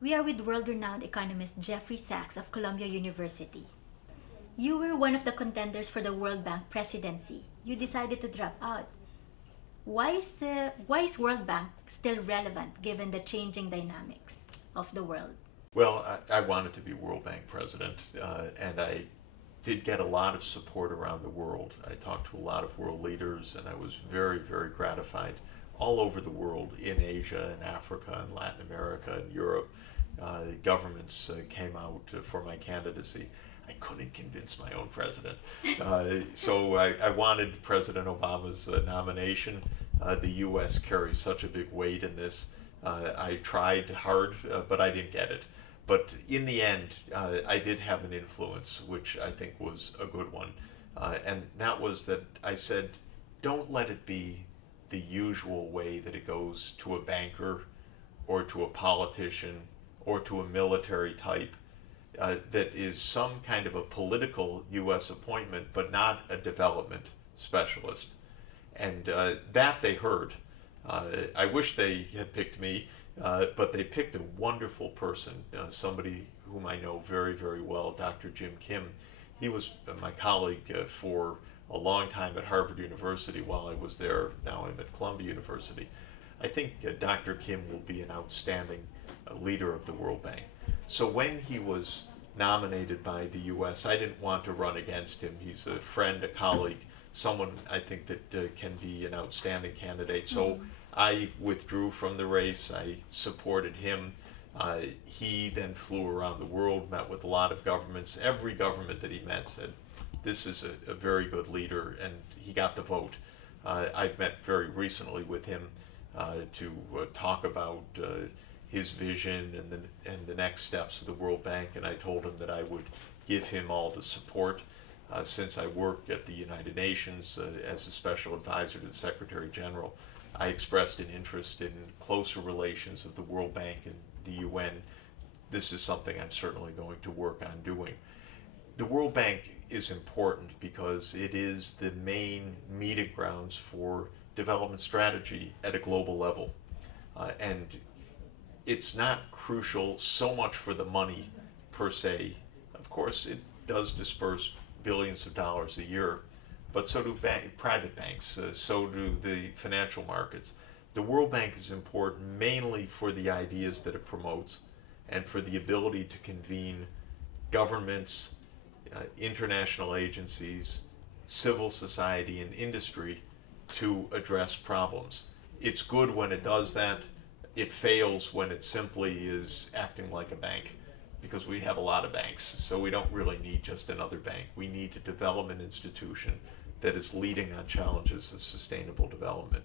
We are with world-renowned economist Jeffrey Sachs of Columbia University. You were one of the contenders for the World Bank presidency. You decided to drop out. Why is World Bank still relevant given the changing dynamics of the world? Well, I wanted to be World Bank president, and I did get a lot of support around the world. I talked to a lot of world leaders, and I was very, very gratified all over the world, in Asia, in Africa, in Latin America, in Europe. Governments came out for my candidacy. I couldn't convince my own president. So I wanted President Obama's nomination. The U.S. carries such a big weight in this. I tried hard, but I didn't get it. But in the end, I did have an influence, which I think was a good one. And that was that I said, don't let it be the usual way that it goes to a banker or to a politician or to a military type that is some kind of a political U.S. appointment, but not a development specialist. And that they heard. I wish they had picked me, but they picked a wonderful person, somebody whom I know very, very well, Dr. Jim Kim. He was my colleague for a long time at Harvard University while I was there. Now I'm at Columbia University. I think Dr. Kim will be an outstanding leader of the World Bank. So when he was nominated by the U.S., I didn't want to run against him. He's a friend, a colleague, someone I think that can be an outstanding candidate. So I withdrew from the race. I supported him. He then flew around the world, met with a lot of governments. Every government that he met said, this is a very good leader, and he got the vote. I've met very recently with him to talk about his vision and the next steps of the World Bank, and I told him that I would give him all the support. Since I work at the United Nations as a special advisor to the Secretary General, I expressed an interest in closer relations of the World Bank and the UN. This is something I'm certainly going to work on doing. The World Bank is important because it is the main meeting grounds for development strategy at a global level. And it's not crucial so much for the money per se. Of course, it does disperse billions of dollars a year, but so do private banks, so do the financial markets. The World Bank is important mainly for the ideas that it promotes and for the ability to convene governments, international agencies, civil society, and industry to address problems. It's good when it does that. It fails when it simply is acting like a bank, because we have a lot of banks, so we don't really need just another bank. We need a development institution that is leading on challenges of sustainable development.